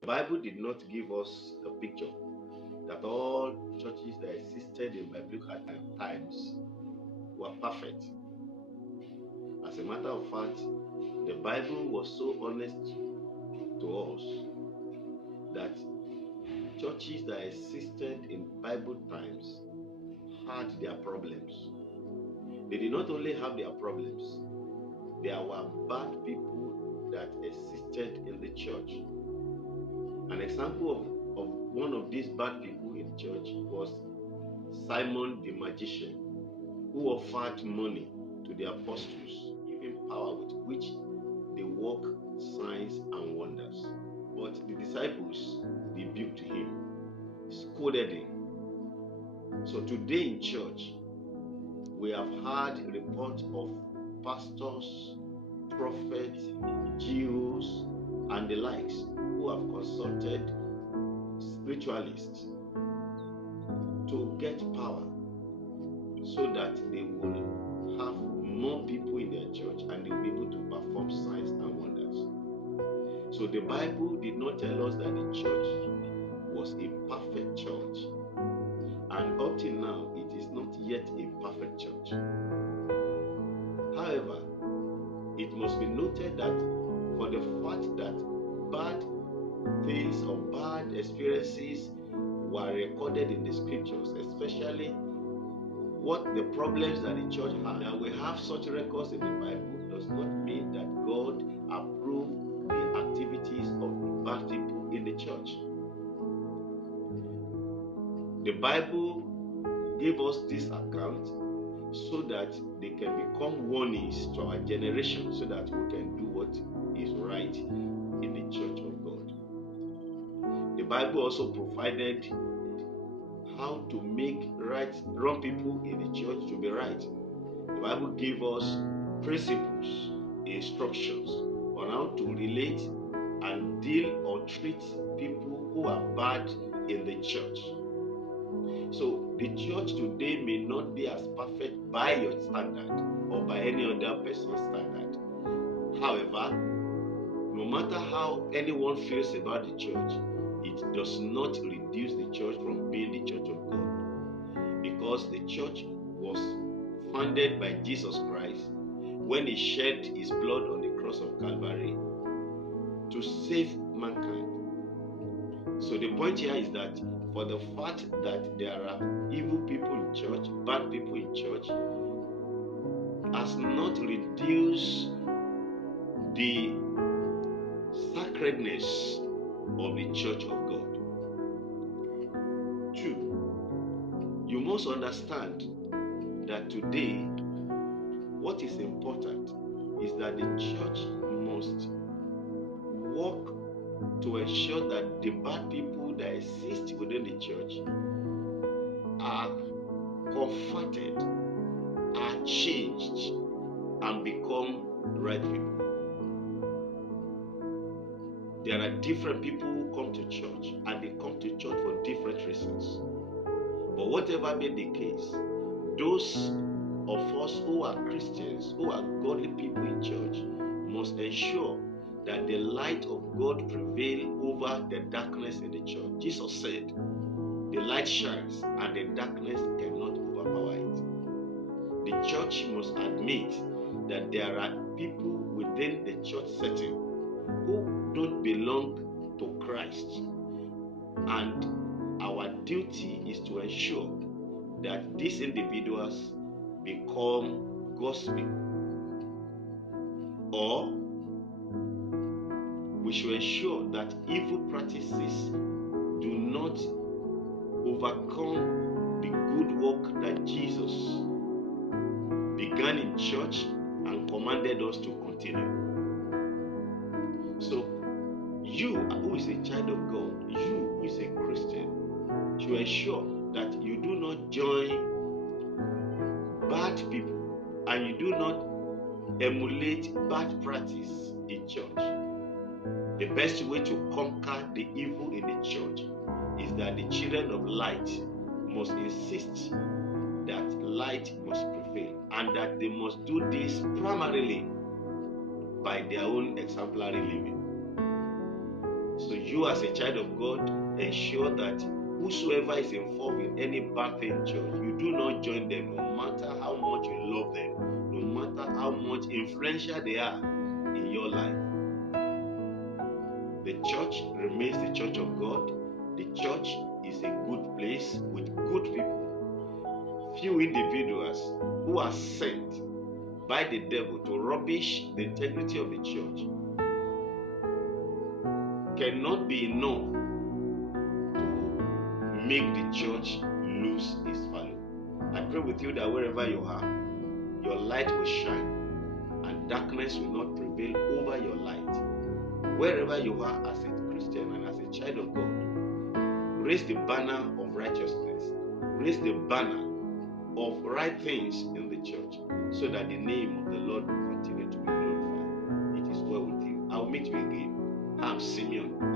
The Bible did not give us a picture that all churches that existed in biblical times were perfect. As a matter of fact, the Bible was so honest to us that churches that existed in Bible times had their problems. They did not only have their problems, there were bad people that existed in the church. An example of one of these bad people in the church was Simon the magician, who offered money to the apostles, giving power with which they work signs and wonders. But the disciples rebuked him, scolded him. So today in church, we have heard reports of pastors, prophets, Jews, and the likes who have consulted spiritualists to get power so that they will have more people in their church and they will be able to perform signs and wonders. So the Bible did not tell us that the church was a perfect church, and up till now it is not yet a perfect church. However, it must be noted that for the fact that bad things or bad experiences were recorded in the scriptures, especially what the problems that the church had, and we have such records in the Bible, does not mean that God approved the activities of bad people in the church. The Bible gave us this account so that they can become warnings to our generation, so that we can do what is right in the church of God. The Bible also provided how to make wrong people in the church to be right. The Bible gave us principles, instructions on how to relate and deal or treat people who are bad in the church. So the church today may not be as perfect by your standard or by any other person's standard. However, no matter how anyone feels about the church, it does not reduce the church from being the church of God, because the church was founded by Jesus Christ when he shed his blood on the cross of Calvary to save mankind. So the point here is that for the fact that there are evil people in church, bad people in church, has not reduced the sacredness of the church of God. 2, you must understand that today what is important is that the church must work to ensure that the bad people that exist within the church are converted, are changed, and become right people. There are different people who come to church, and they come to church for different reasons. But whatever be the case, those of us who are Christians, who are godly people in church, must ensure that the light of God prevail over the darkness in the church. Jesus said, the light shines and the darkness cannot overpower it. The church must admit that there are people within the church setting who don't belong to Christ, and our duty is to ensure that these individuals become God's people, or we should ensure that evil practices do not overcome the good work that Jesus began in church and commanded us to continue. So you who is a child of God, you who is a Christian, should ensure that you do not join bad people and you do not emulate bad practice in church. The best way to conquer the evil in the church is that the children of light must insist that light must prevail, and that they must do this primarily by their own exemplary living. So you as a child of God, ensure that whosoever is involved in any bad thing in church, you do not join them, no matter how much you love them, no matter how much influential they are in your life. The church remains the church of God. The church is a good place with good people. Few individuals who are sent by the devil to rubbish the integrity of the church cannot be enough to make the church lose its value. I pray with you that wherever you are, your light will shine and darkness will not prevail over your light. Wherever you are as a Christian and as a child of God, raise the banner of righteousness, raise the banner of right things in the church, so that the name of the Lord will continue to be glorified. It is well with you. I'll meet you again. I'm Simeon.